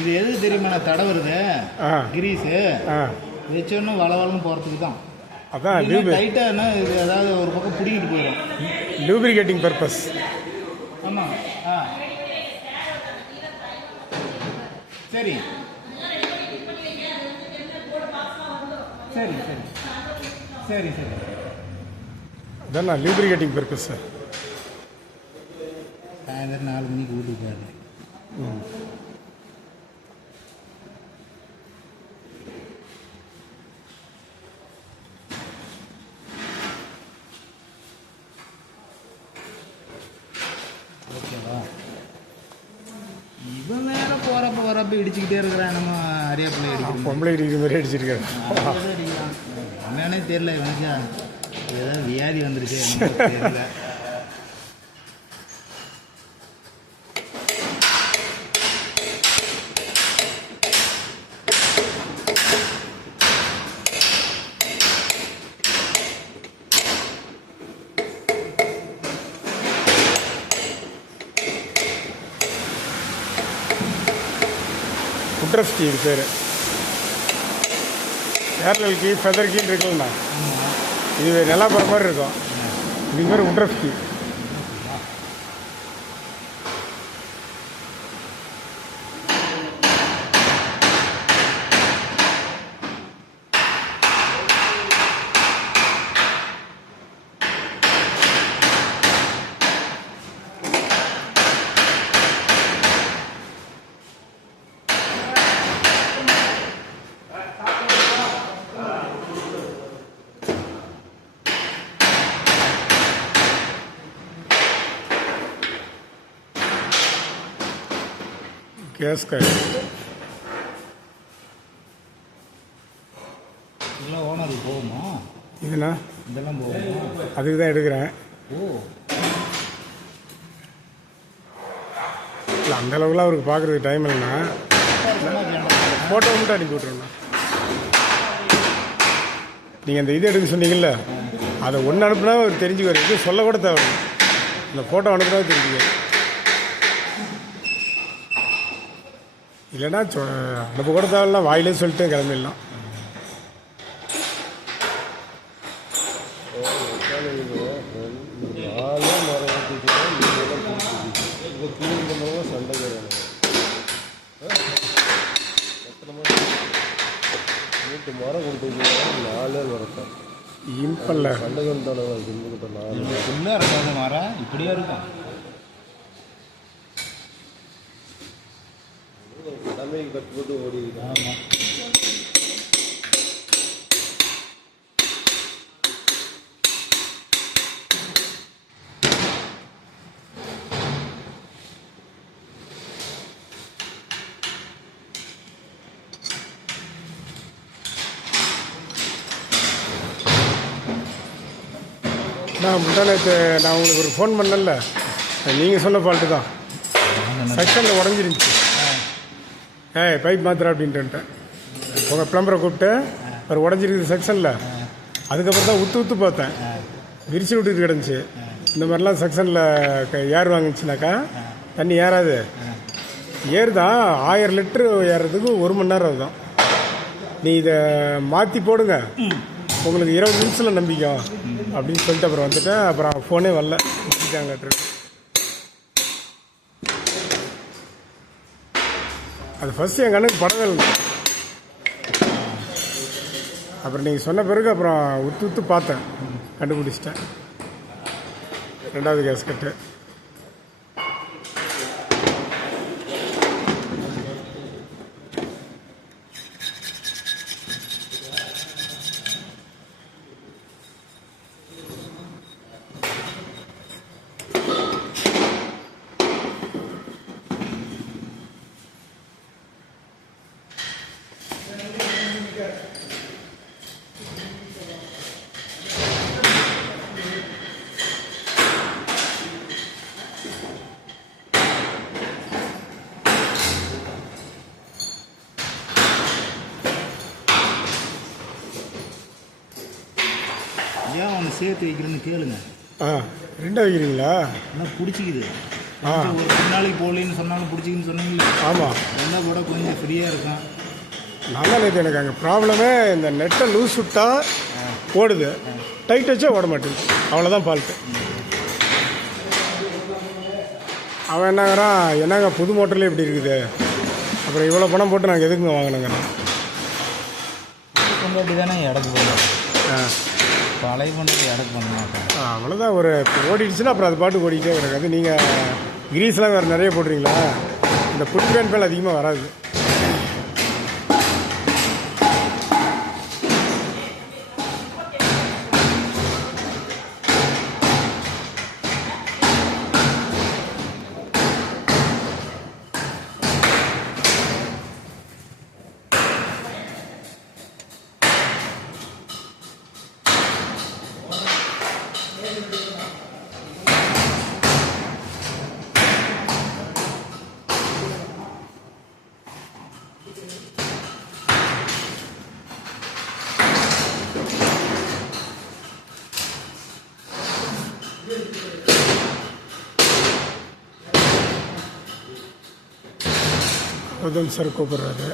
இது எதுக்கு தெரியுமா தடவுறது கிரீஸு வச்சோன்னு வளவளன்னு போகிறதுக்கு தான். அதான் டைட்டாக இது ஏதாவது ஒரு பக்கம் பிடிக்கிட்டு போயிடும். Lubricating purpose. ஆமாம். சரி சரி சரி சரி சரி அதான் லூப்ரிகேட்டிங் பர்பஸ். சாயந்தரம் 4 மணிக்கு வீட்டுக்கு போயிடுறேன். ஓகேவா? இவன் வேற போறப்ப இடிச்சுக்கிட்டே இருக்கிறான். நம்ம அரிய பிள்ளை அடிக்கிறோம், பொம்பளை அடிக்கிற மாதிரி அடிச்சிருக்காரு. என்னன்னே தெரியல இவனுக்கு ஏதாவது வியாதி வந்துருச்சு தெரியல. உட்ரஸ்டி இது பேர். ஏர்டெல் கீ ஃபெதர் கீன்னு இருக்குல்லண்ணா, இது நல்லா போகிற மாதிரி இருக்கும். இது பேர் உட்ரஸ்டி. கேஸ் காய் இதெல்லாம் ஓனருக்கு போகுமா? இதுண்ணா இதெல்லாம் போகுமா? அதுக்கு தான் எடுக்கிறேன். இல்லை அந்த அளவுக்குலாம் அவருக்கு பார்க்குறதுக்கு டைம் இல்லைண்ணா. ஃபோட்டோ மட்டும் அனுப்பி விட்ருண்ணா. நீங்கள் அந்த இது எடுக்க சொன்னீங்கல்ல, அதை ஒன்று அனுப்புனா அவர் தெரிஞ்சுக்குவார். இது சொல்ல கூட தேவை, இந்த ஃபோட்டோ அனுப்புனா தெரிஞ்சுக்குவார். இல்லைன்னா அனுப்ப கூட தேவையில்ல, வாயிலே சொல்லிட்டு கிளம்பிடலாம். இம்பல்ல மரம் இப்படியே இருக்கும். கட்டுப்பட்டு ஓடி. ஆமாம். நான் முந்தானத்து நான் உங்களுக்கு ஒரு ஃபோன் பண்ணல, நீங்கள் சொன்ன ஃபால்ட்டு தான். செக்ஷனில் உடஞ்சிருந்துச்சு. பைப் மாத்திரம் அப்படின்ட்டுட்டேன். உங்கள் ப்ளம்பரை கூப்பிட்டு ஒரு உடஞ்சிருக்குது செக்ஷனில். அதுக்கப்புறம் தான் ஊற்று பார்த்தேன், விரிச்சு விட்டுட்டு கிடந்துச்சு. இந்த மாதிரிலாம் செக்ஷனில் ஏர் வாங்கிச்சுனாக்கா தண்ணி ஏறாது. ஏறுதான் 1000 லிட்ரு ஏறுறதுக்கு 1 மணி நேரம் ஆகுதான். நீ இதை மாற்றி போடுங்க, உங்களுக்கு 20 நிமிஷத்தில் நம்பிக்கும் அப்படின்னு சொல்லிட்டு அப்புறம் வந்துட்டேன். அப்புறம் ஃபோனே வரல, வச்சுட்டாங்க லெட்ரு. அது ஃபஸ்ட்டு என் கண்ணுக்கு படவே இல்லை. அப்புறம் நீங்கள் சொன்ன பிறகு அப்புறம் உத்து பார்த்தேன், கண்டுபிடிச்சிட்டேன். 2வது கேஸ்கட்டு. ஏன் அவனை சேர்த்து வைக்கிறேன்னு கேளுங்க. 2 வைக்கிறீங்களா? ஆனால் பிடிச்சிக்குது. கொஞ்சம் ஒரு 2 நாளைக்கு போடலின்னு சொன்னாலும் பிடிச்சிக்கின்னு சொன்னீங்களே, ஆமாம். ரெண்டாக போட கொஞ்சம் ஃப்ரீயாக இருக்கும். நல்லா நேற்று எனக்கு அங்கே ப்ராப்ளமே இந்த நெட்டை லூஸ் விட்டா ஓடுது, டைட் வச்சா ஓட மாட்டேங்குது. அவ்வளோதான் ஃபால்ட்டு. அவன் என்னங்கிறான், என்னங்க புது மோட்டர்லேயே இப்படி இருக்குது, அப்புறம் இவ்வளோ பணம் போட்டு நாங்கள் எதுக்குங்க வாங்கினோங்கிறான். கொண்டாட்டி தானே எடக்கு போடுவோம், ஆ பழைய கொண்டாட்டி எடக்கு பண்ண மாட்டோம். அவ்வளோதான். ஒரு ஓடிடுச்சுன்னா அப்புறம் அது பாட்டு ஓடிக்கிட்டே கிடக்காது. நீங்கள் கிரீஸ்லாம் வேறு நிறைய போடுறீங்களா, இந்த புட் பேன் பேல் அதிகமாக வராது. கௌதம் சார் கூப்பிட்றாரு.